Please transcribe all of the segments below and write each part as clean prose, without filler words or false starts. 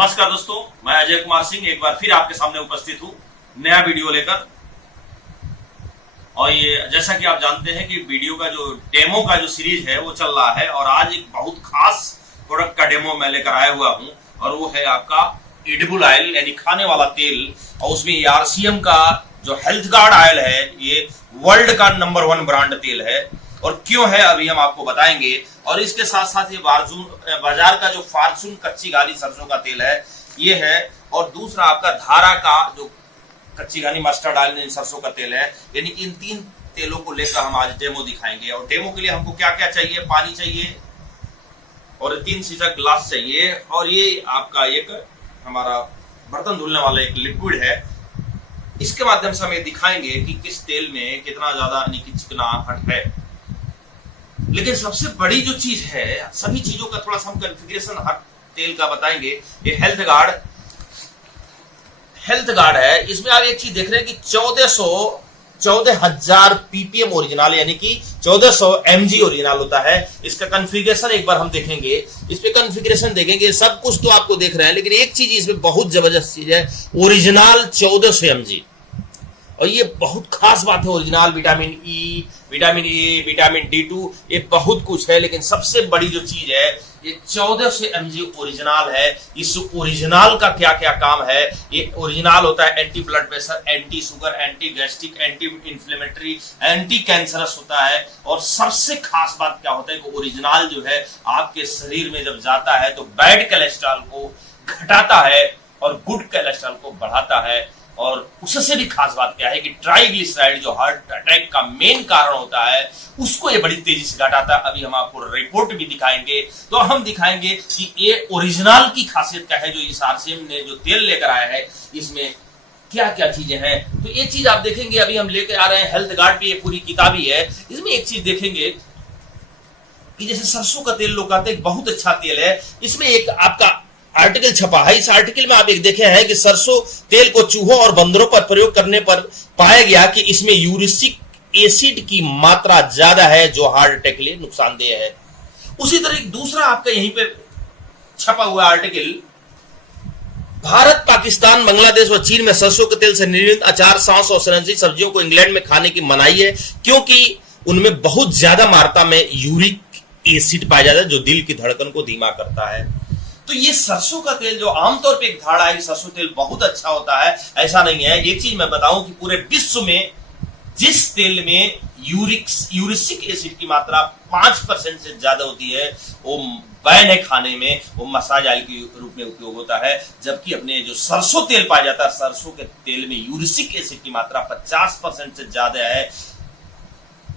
नमस्कार दोस्तों, मैं अजय कुमार सिंह एक बार फिर आपके सामने उपस्थित हूं नया वीडियो लेकर। और ये जैसा कि आप जानते हैं कि वीडियो का जो डेमो का जो सीरीज है वो चल रहा है और आज एक बहुत खास प्रोडक्ट का डेमो मैं लेकर आया हुआ हूं और वो है आपका एडिबल ऑयल यानी खाने वाला तेल। और उसमें आरसीएम का जो हेल्थ गार्ड ऑयल है ये वर्ल्ड का नंबर 1 ब्रांड तेल है। और क्यों है अभी हम आपको बताएंगे। और इसके साथ साथ ये बाजार का जो फॉर्चून कच्ची घानी सरसों का तेल है ये है। और दूसरा आपका धारा का जो कच्ची घानी मस्टर्ड ऑयल सरसों का तेल है। यानी कि इन 3 तेलों को लेकर हम आज डेमो दिखाएंगे। और डेमो के लिए हमको क्या क्या चाहिए, पानी चाहिए और 3 शीशा ग्लास चाहिए और ये आपका एक हमारा बर्तन धुलने वाला एक लिक्विड है। इसके माध्यम से हम ये दिखाएंगे कि किस तेल में कितना ज्यादा चिकनाहट है। लेकिन सबसे बड़ी जो चीज है, सभी चीजों का थोड़ा सा हम कॉन्फ़िगरेशन हर तेल का बताएंगे। ये हेल्थ गार्ड है। इसमें आप एक चीज देख रहे हैं कि 14,000 पीपीएम ओरिजिनल यानी कि 1400 mg ओरिजिनल होता है। इसका कॉन्फ़िगरेशन एक बार हम देखेंगे, इस पे कॉन्फ़िगरेशन देखेंगे। सब कुछ तो आपको देख रहे हैं लेकिन एक चीज इसमें बहुत जबरदस्त चीज है, ओरिजिनल 1400 mg। और ये बहुत खास बात है, original vitamin E, vitamin A, vitamin D2 ये बहुत कुछ है। लेकिन सबसे बड़ी जो चीज है ये 1400 mg ओरिजिनल है। इस ओरिजिनल का क्या क्या काम है, ये ओरिजिनल होता है anti blood pressure, anti sugar, anti gastric, anti inflammatory, anti cancerous होता है। और सबसे खास बात क्या होता है कि ओरिजिनल जो है आपके शरीर में जब जाता है तो बैड कोलेस्ट्रॉल को घटाता है और गुड कोलेस्ट्रॉल को बढ़ाता है। और उससे भी खास बात क्या है कि ट्राइग्लिसराइड जो हार्ट अटैक का मेन कारण होता है उसको ये बड़ी तेजी से घटाता है। अभी हम आपको रिपोर्ट भी दिखाएंगे। तो हम दिखाएंगे कि ये ओरिजिनल की खासियत क्या है, जो इस आरसीएम ने जो तेल लेकर आया है इसमें क्या क्या चीजें हैं। तो एक चीज आप देखेंगे, अभी हम लेकर आ रहे हैं हेल्थ गार्ड पे, ये पूरी किताब ही है। इसमें एक चीज देखेंगे कि जैसे सरसों का तेल लोग कहते हैं बहुत अच्छा तेल है। इसमें एक आपका आर्टिकल छपा है। इस आर्टिकल में आप एक देखे हैं कि सरसों तेल को चूहों और बंदरों पर प्रयोग करने पर पाया गया कि इसमें यूरिक एसिड की मात्रा ज्यादा है जो हार्ट अटैक के लिए नुकसानदेह है। उसी तरह एक दूसरा आपका यहीं पे छपा हुआ आर्टिकल, भारत, पाकिस्तान, बांग्लादेश व चीन में सरसों के तेल से निर्मित अचार, सॉस और संरक्षित सब्जियों को इंग्लैंड में खाने की मनाही है क्योंकि उनमें बहुत ज्यादा मात्रा में यूरिक एसिड पाया जाता है जो दिल की धड़कन को धीमा करता है। तो ये सरसों का तेल जो आमतौर पे एक धारणा है कि सरसों तेल बहुत अच्छा होता है, ऐसा नहीं है। एक चीज मैं बताऊं कि पूरे विश्व में जिस तेल में यूरिक एसिड की मात्रा 5% से ज्यादा होती है वो बैन है खाने में, वो मसाज ऑयल के रूप में उपयोग होता है। जबकि अपने जो सरसों तेल पाया जाता है, सरसों के तेल में यूरिक एसिड की मात्रा 50% से ज्यादा है,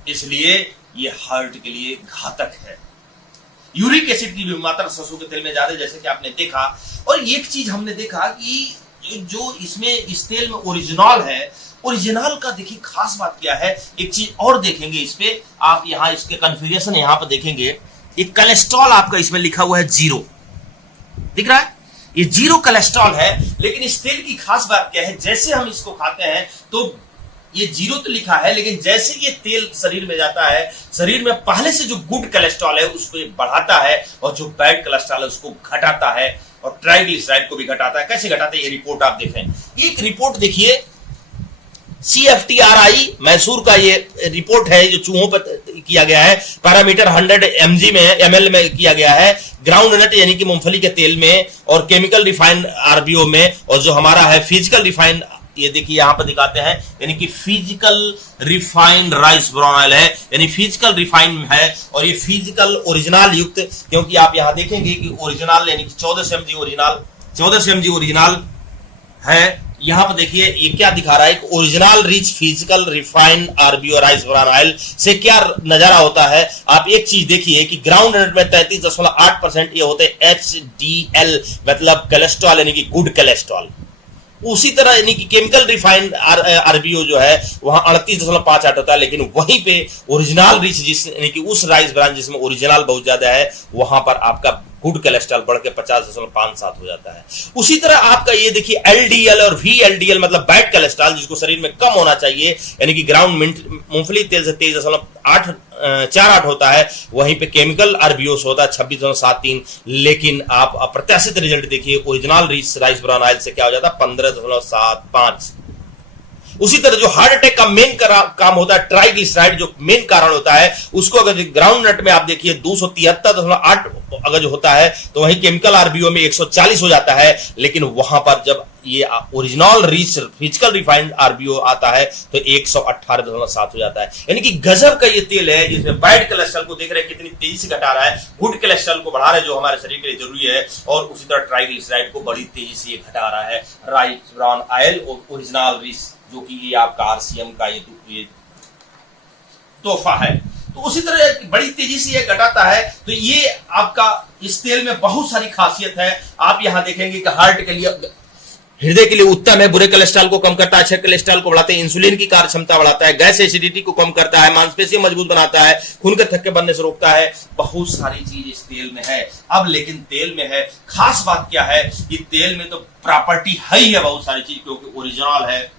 इसलिए ये हार्ट के लिए घातक है। यूरिक एसिड की भी मात्रा सरसों के तेल में ज्यादा, जैसे कि आपने देखा। और एक चीज हमने देखा कि जो इसमें इस तेल में ओरिजिनल है, ओरिजिनल का देखिए खास बात क्या है। एक चीज और देखेंगे इस पे, आप यहाँ इसके कॉन्फ़िगरेशन यहाँ पर देखेंगे, एक कोलेस्ट्रॉल आपका इसमें लिखा हुआ है 0, दिख रहा है, ये 0 कोलेस्ट्रॉल है। लेकिन इस तेल की खास बात क्या है, जैसे हम इसको खाते हैं तो ये 0 तो लिखा है लेकिन जैसे ये तेल शरीर में जाता है, शरीर में पहले से जो गुड कोलेस्ट्रॉल है उसको ये बढ़ाता है और जो बैड कोलेस्ट्रॉल है उसको घटाता है और ट्राइग्लिसराइड को भी घटाता है। कैसे घटाता है ये रिपोर्ट आप देखें। ये एक रिपोर्ट देखिए, CFTRI मैसूर का ये रिपोर्ट है जो चूहों पर किया गया है। पैरामीटर 100 ml में किया गया है, ग्राउंड नट यानी कि मूंगफली के तेल में और केमिकल रिफाइंड RBO में। और जो हमारा है फिजिकल रिफाइंड, ये देखिए यहां पर दिखाते हैं, यानी कि physical refined rice brown oil है, यानी फिजिकल रिफाइंड है। और ये फिजिकल ओरिजिनल युक्त, क्योंकि आप यहां देखेंगे कि ओरिजिनल यानी कि 1400 mg ओरिजिनल है। यहां पर देखिए ये क्या दिखा रहा है, original rich physical refined RBO rice brown oil से क्या नजारा होता है। आप एक चीज देखिए कि ग्राउंड नट में 33.8% ये होते हैं HDL, मतलब कोलेस्ट्रॉल यानी कि गुड कोलेस्ट्रॉल। उसी तरह यानी कि केमिकल रिफाइंड RBO जो है वहां 38.58 होता है। लेकिन वहीं पे ओरिजिनल रिच जिस यानी कि उस राइस ब्रांड जिसमें ओरिजिनल बहुत ज्यादा है, वहां पर आपका गुड कोलेस्ट्रॉल बढ़ के 50.57 हो जाता है। उसी तरह आपका ये देखिए LDL और VLDL मतलब बैड कोलेस्ट्रॉल जिसको शरीर में कम होना चाहिए, यानी कि ग्राउंड मूंगफली तेल से 23.8 48 होता है, वहीं पे केमिकल आरबीओस होता है 26.73, लेकिन आप अप्रत्याशित रिजल्ट देखिए, ओरिजिनल राइस ब्राउन ऑयल से क्या हो जाता है 15.75। उसी तरह जो हार्ट अटैक का मेन काम होता है ट्राइग्लिसराइड, जो मेन कारण होता है, उसको अगर ग्राउंड नट में आप देखिए 273.8 अगर जो होता है, तो वहीं केमिकल आरबीओ में 140 हो जाता है, लेकिन वहां पर जब ये ओरिजिनल रिच फिजिकल रिफाइंड आरबीओ आता है तो 118.7 हो जाता है। यानी कि गजब का ये तेल है जिसमें बैड कोलेस्ट्रॉल को देख रहे हैं कितनी तेजी से घटा रहा है, गुड कोलेस्ट्रॉल को बढ़ा रहा है जो हमारे शरीर के लिए जरूरी है, और उसी तरह ट्राइग्लिसराइड को बड़ी तेजी से ये घटा रहा है। राइस ब्राउन ऑयल और ओरिजिनल रिच, जो कि ये आपका आरसीएम का ये तोहफा है, तो उसी तरह बड़ी तेजी से ये घटाता है। तो ये आपका इस तेल में बहुत सारी खासियत है। आप यहां देखेंगे कि हार्ट के लिए, हृदय के लिए उत्तम है, बुरे कोलेस्ट्रॉल को कम करता है, अच्छे कोलेस्ट्रॉल को बढ़ाता है, इंसुलिन की कार्य क्षमता बढ़ाता है, गैस एसिडिटी को कम करता है, मांसपेशियां मजबूत बनाता है, खून के थक्के बनने से रोकता है, बहुत सारी चीज इस तेल में है। अब लेकिन तेल में है खास बात क्या है कि तेल में तो प्रॉपर्टी है ही है बहुत सारी चीज, क्योंकि ओरिजिनल है।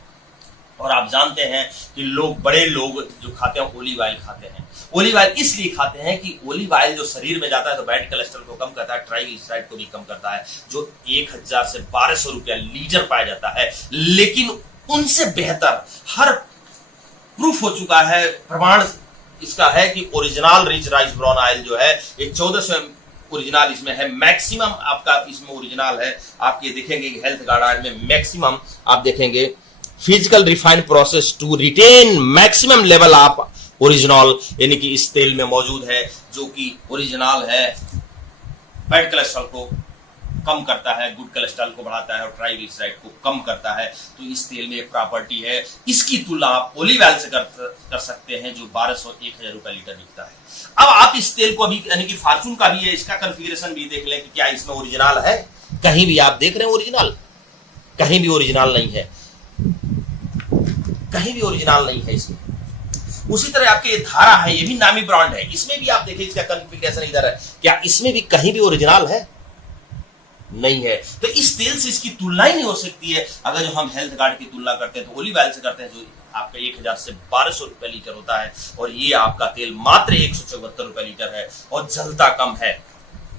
और आप जानते हैं कि बड़े लोग जो खाते हैं ओलिव ऑयल खाते हैं। ओलिव ऑयल इसलिए खाते हैं कि ओलिव ऑयल जो शरीर में जाता है तो बैड कोलेस्ट्रॉल को कम करता है, ट्राइग्लिसराइड को भी कम करता है, जो 1000 से 1200 रुपया लीटर पाया जाता है। लेकिन उनसे बेहतर हर प्रूफ हो चुका है, प्रमाण इसका है कि original rich rice brown oil जो है ये 1400 ओरिजिनल इसमें है, मैक्सिमम आपका इसमें ओरिजिनल है। आप ये देखेंगे कि हेल्थ गार्ड ऑयल में मैक्सिमम आप देखेंगे physical refined process to retain maximum level of original, यानी कि इस तेल में मौजूद है, जो कि ओरिजिनल है, बैड कोलेस्ट्रॉल को कम करता है, गुड कोलेस्ट्रॉल को बढ़ाता है और ट्राइग्लिसराइड को कम करता है। तो इस तेल में एक प्रॉपर्टी है। इसकी तुलना आप ओलिव ऑयल से कर सकते हैं जो 1200-1000 रुपए लीटर बिकता है। अब आप इस तेल को अभी, यानी कि फॉर्चून का भी है, इसका कॉन्फ़िगरेशन भी देख लें कि क्या इसमें ओरिजिनल है। कहीं भी आप देख रहे हैं ओरिजिनल, कहीं भी ओरिजिनल नहीं है, कहीं भी ओरिजिनल नहीं है इसमें। उसी तरह आपके ये धारा है, ये भी नामी ब्रांड है, इसमें भी आप देखिए इसका कॉन्फ़िगरेशन इधर है, क्या इसमें भी कहीं भी ओरिजिनल है? नहीं है। तो इस तेल से इसकी तुलना ही नहीं हो सकती है। अगर जो हम हेल्थ गार्ड की तुलना करते हैं तो ओलिव ऑयल से करते हैं, जो आपका 1000 से 1200 रुपए लीटर होता है, और ये आपका तेल मात्र 174 रुपए लीटर है और जलता कम है।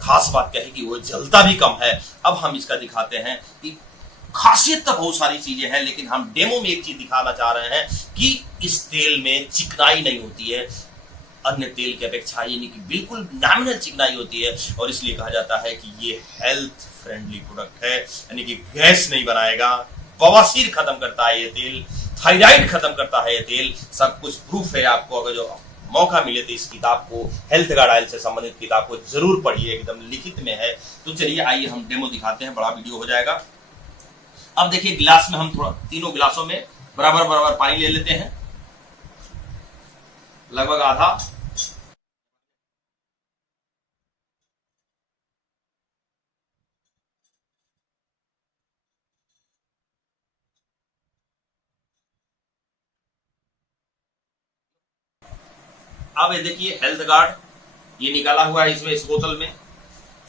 खास बात क्या है कि वो जलता भी कम है। अब हम इसका दिखाते हैं कि खासियत तो बहुत सारी चीजें हैं, लेकिन हम डेमो में एक चीज दिखाना चाह रहे हैं कि इस तेल में चिकनाई नहीं होती है अन्य तेल की अपेक्षा, यानी कि बिल्कुल नॉमिनल चिकनाई होती है, और इसलिए कहा जाता है कि ये हेल्थ फ्रेंडली प्रोडक्ट है, यानी कि गैस नहीं बनाएगा, बवासीर खत्म करता है ये तेल, थायराइड खत्म करता है ये तेल, सब कुछ प्रूफ है। आपको अगर जो मौका मिले तो इस किताब को, हेल्थ गार्ड ऑयल से संबंधित किताब को जरूर पढ़िए, एकदम लिखित में है। तो चलिए आइए हम डेमो दिखाते हैं, बड़ा वीडियो हो जाएगा। अब देखिए गिलास में हम थोड़ा तीनों गिलासों में बराबर बराबर पानी ले लेते हैं, लगभग आधा। अब ये देखिए हेल्थ गार्ड ये निकाला हुआ है इसमें, इस बोतल में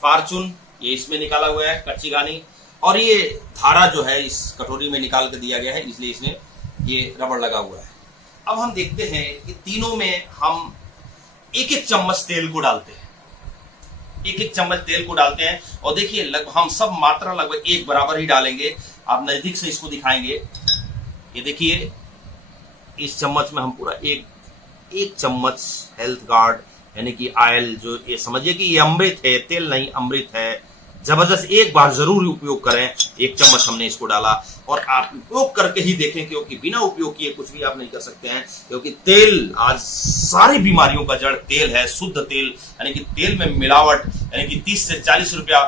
फॉर्चून ये इसमें निकाला हुआ है, कच्ची घानी, और ये धारा जो है इस कटोरी में निकाल कर दिया गया है, इसलिए इसमें ये रबड़ लगा हुआ है। अब हम देखते हैं कि तीनों में हम एक एक चम्मच तेल को डालते हैं, एक एक चम्मच तेल को डालते हैं, और देखिए लगभग हम सब मात्रा लगभग एक बराबर ही डालेंगे। आप नजदीक से इसको दिखाएंगे, ये देखिए इस चम्मच में हम पूरा एक चम्मच हेल्थ गार्ड यानी कि ऑयल, जो ये समझिए कि ये अमृत है, तेल नहीं अमृत है, जबरदस्त। एक बार जरूर उपयोग करें। एक चम्मच हमने इसको डाला, और आप उपयोग करके ही देखें, क्योंकि बिना उपयोग किए कुछ भी आप नहीं कर सकते हैं, क्योंकि तेल आज सारी बीमारियों का जड़ तेल है, शुद्ध तेल, यानी कि तेल में मिलावट, यानी कि 30 से 40 रुपया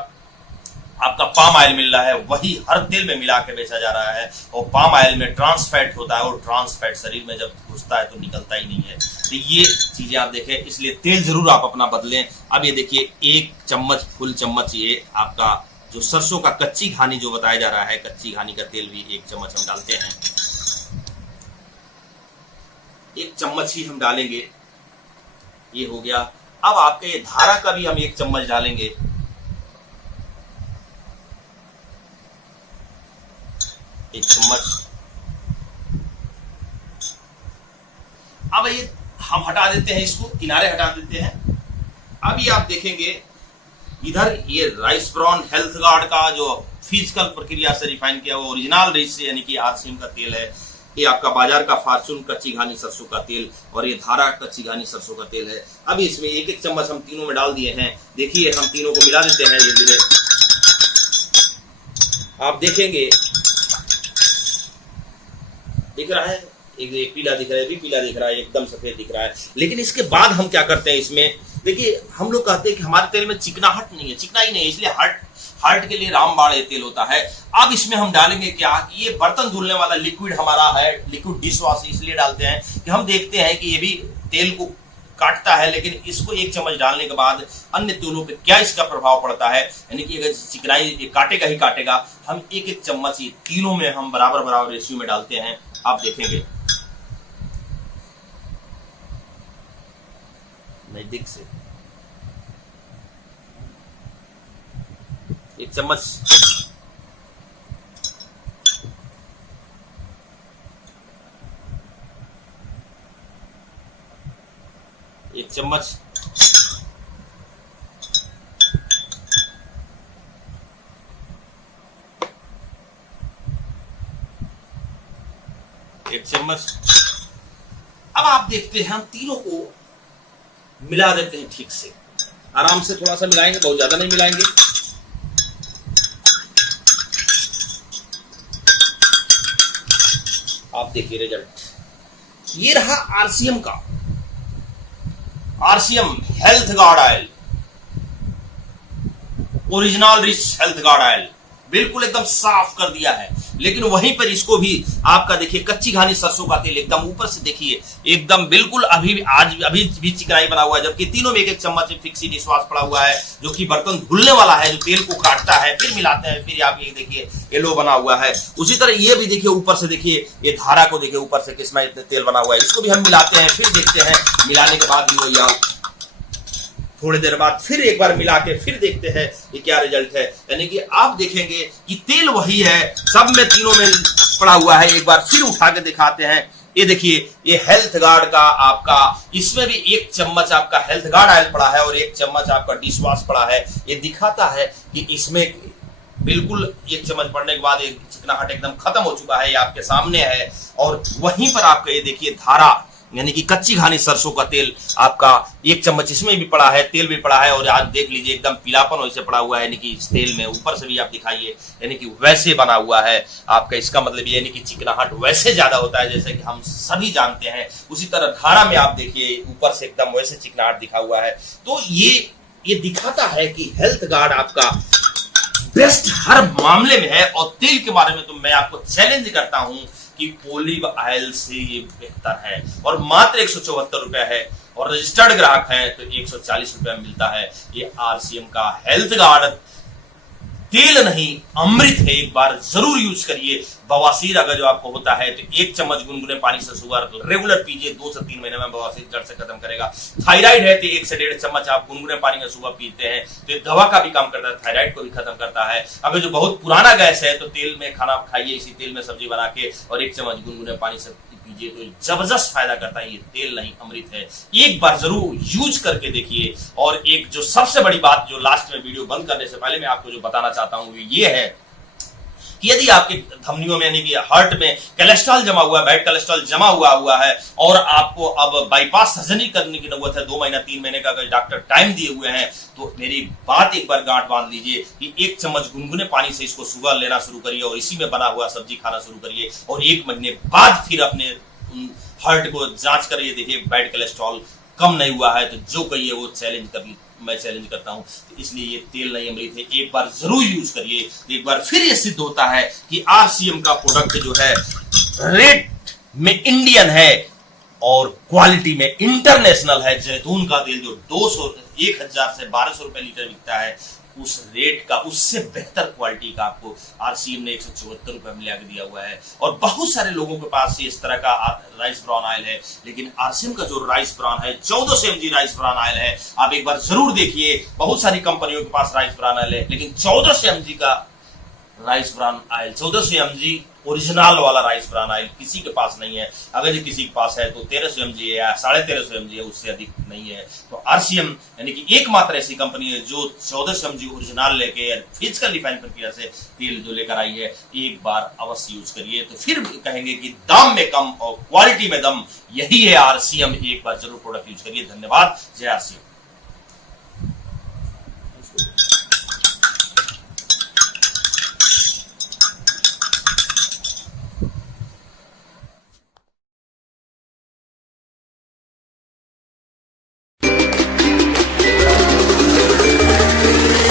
आपका पाम ऑयल मिल रहा है, वही हर तेल में मिला के बेचा जा रहा है, और पाम ऑयल में ट्रांस फैट होता है, और ट्रांस फैट शरीर में जब घुसता है तो निकलता ही नहीं है। तो ये चीजें आप देखें, इसलिए तेल जरूर आप अपना बदलें। अब ये देखिए एक चम्मच, फुल चम्मच ये आपका जो सरसों का कच्ची घानी जो बताया जा रहा है, कच्ची घानी का तेल भी 1 चम्मच हम डालते हैं, 1 चम्मच ही हम डालेंगे, ये हो गया। अब आपके ये धारा का भी हम 1 चम्मच डालेंगे, एक चम्मच। अब ये हम हटा देते हैं, इसको किनारे हटा देते हैं। अभी आप देखेंगे इधर ये राइस ब्रान हेल्थ गार्ड का जो फिजिकल प्रक्रिया से रिफाइन किया हुआ ओरिजिनल रिच से यानी कि आरसीएम का तेल है। ये आपका बाजार का फॉर्चून कच्ची घानी सरसों का तेल और ये धारा कच्ची घानी सरसों का तेल है। अभी इसमें एक एक चम्मच हम तीनों में डाल दिए हैं। देखिए हम तीनों को मिला देते हैं धीरे धीरे। आप देखेंगे दिख रहा है, एक पीला दिख रहा है, भी पीला दिख रहा है, एकदम सफेद दिख रहा है। लेकिन इसके बाद हम क्या करते हैं इसमें, देखिए हम लोग कहते हैं कि हमारे तेल में चिकनाहट नहीं है, चिकनाई नहीं है, इसलिए हार्ट के लिए रामबाण ये तेल होता है। अब इसमें हम डालेंगे क्या, ये बर्तन धुलने वाला लिक्विड हमारा है, लिक्विड डिश वॉश इसलिए डालते हैं कि हम देखते हैं कि ये भी तेल को काटता है, लेकिन इसको एक चम्मच डालने के बाद अन्य तेलों पे क्या इसका प्रभाव पड़ता है, यानी कि अगर चिकनाई काटेगा ही काटेगा। हम एक एक चम्मच ये तीनों में हम बराबर बराबर रेशियो में डालते हैं। आप देखेंगे नजदीक से एक चम्मच, एक चम्मच, एक चम्मच। अब आप देखते हैं हम तीनों को मिला देते हैं ठीक से, आराम से थोड़ा सा मिलाएंगे, बहुत ज्यादा नहीं मिलाएंगे। आप देखिए रिजल्ट, ये रहा आरसीएम का, RCM health Guard oil, original rich health Guard oil, बिल्कुल एकदम साफ कर दिया है। लेकिन वहीं पर इसको भी आपका देखिए कच्ची घानी सरसों का तेल एकदम ऊपर से देखिए एकदम बिल्कुल अभी भी चिकनाई बना हुआ है, जबकि तीनों में एक एक चम्मच फिक्सी डिशवाश पड़ा हुआ है जो कि बर्तन धुलने वाला है, जो तेल को काटता है, फिर मिलाते हैं, फिर आप ये देखिए येलो बना हुआ है। उसी तरह ये भी देखिए ऊपर से देखिए, ये धारा को देखिए ऊपर से किसमें इतने तेल बना हुआ है, इसको भी हम मिलाते हैं, फिर देखते हैं मिलाने के बाद भी वही हाल, थोड़ी देर बाद फिर एक बार मिला के फिर देखते हैं ये क्या रिजल्ट है। यानी कि आप देखेंगे कि तेल वही है, सब में तीनों में पड़ा हुआ है। एक बार फिर उठा के दिखाते हैं, ये देखिए ये हेल्थ गार्ड का आपका, इसमें भी एक चम्मच आपका हेल्थ गार्ड ऑयल पड़ा है और एक चम्मच आपका डिश वॉश पड़ा है। ये दिखाता है कि इसमें बिल्कुल एक चम्मच पड़ने के बाद एक चिकनाहट एकदम खत्म हो चुका है, ये आपके सामने है। और वहीं पर आपका ये देखिए धारा यानी कि कच्ची घानी सरसों का तेल आपका एक चम्मच इसमें भी पड़ा है, तेल भी पड़ा है, और आज देख लीजिए एकदम पीलापन वैसे पड़ा हुआ है, यानी कि इस तेल में ऊपर से भी आप दिखाइए, यानी कि वैसे बना हुआ है आपका। इसका मतलब ये यानी कि चिकनाहट वैसे ज्यादा होता है जैसे कि हम सभी जानते हैं। उसी तरह धारा में आप देखिए ऊपर से एकदम वैसे चिकनाहट दिखा हुआ है। तो ये दिखाता है कि हेल्थ गार्ड आपका बेस्ट हर मामले में है। और तेल के बारे में तो मैं आपको चैलेंज करता हूं कि ओलिव ऑयल से ये बेहतर है, और मात्र 174 रुपए है, और रजिस्टर्ड ग्राहक है तो 140 रुपए में मिलता है। ये आरसीएम का हेल्थ गार्ड तेल नहीं अमृत है, एक बार जरूर यूज करिए। बवासीर अगर जो आपको होता है तो एक चम्मच गुनगुने पानी से सुबह रेगुलर पीजिए, 2 से 3 महीने में बवासीर जड़ से खत्म करेगा। थायराइड है तो 1 से 1.5 चम्मच आप गुनगुने पानी में सुबह पीते हैं तो ये दवा का भी काम करता है, थायराइड को भी खत्म करता है। अगर जो बहुत पुराना गैस है तो तेल में खाना खाइए, इसी तेल में सब्जी बना के और 1 चम्मच गुनगुने पानी से पीजिए, तो जबरदस्त फायदा करता है। ये तेल नहीं अमृत है, एक बार जरूर यूज करके देखिए। और एक जो सबसे बड़ी बात जो लास्ट में वीडियो बंद करने से पहले मैं आपको जो बताना चाहता हूं वो ये है कि यदि आपके धमनियों में यानी कि हार्ट में कोलेस्ट्रॉल जमा हुआ है, बैड कोलेस्ट्रॉल जमा हुआ है, और आपको अब बाईपास सर्जरी करने की नौबत है, 2 महीना 3 महीने का अगर डॉक्टर टाइम दिए हुए हैं, तो मेरी बात एक बार गांठ बांध लीजिए कि 1 चम्मच गुनगुने पानी से इसको सुबह लेना शुरू करिए और इसी में बना हुआ सब्जी खाना शुरू करिए, और 1 महीने बाद फिर अपने हार्ट को जांच करिए, देखिए बैड कोलेस्ट्रॉल कम नहीं हुआ है। तो जो कहिए वो चैलेंज कभी मैं चैलेंज करता हूं। तो इसलिए ये तेल नहीं अमृत है, एक बार जरूर यूज करिए। एक बार फिर ये सिद्ध होता है कि आरसीएम का प्रोडक्ट जो है रेट में इंडियन है और क्वालिटी में इंटरनेशनल है। जैतून का तेल जो 1000 से 1200 रुपए लीटर बिकता है, उस रेट का उससे बेहतर क्वालिटी का आपको आरसीएम ने 174 रुपए में लाके दिया हुआ है। और बहुत सारे लोगों के पास इस तरह का राइस ब्राउन ऑयल है, लेकिन आरसीएम का जो राइस ब्राउन है 1400 mg राइस ब्राउन ऑयल है, आप एक बार जरूर देखिए। बहुत सारी कंपनियों के पास राइस ब्राउन ऑयल है, लेकिन 1400 mg का rice bran oil 1400 mg original वाला राइस ब्रान ऑयल किसी के पास नहीं है। अगर ये किसी के पास है तो 1300 mg है या 1350 mg है, उससे अधिक नहीं है। तो आरसीएम यानी कि एकमात्र ऐसी कंपनी है जो 1400 mg ओरिजिनल लेके फिजिकल रिफाइन प्रक्रिया से तेल जो लेकर आई है। एक बार अवश्य यूज करिए तो फिर कहेंगे कि दाम में कम और क्वालिटी में दम, यही है आरसीएम। एक बार जरूर प्रोडक्ट यूज करिए। धन्यवाद। जय आरसीएम।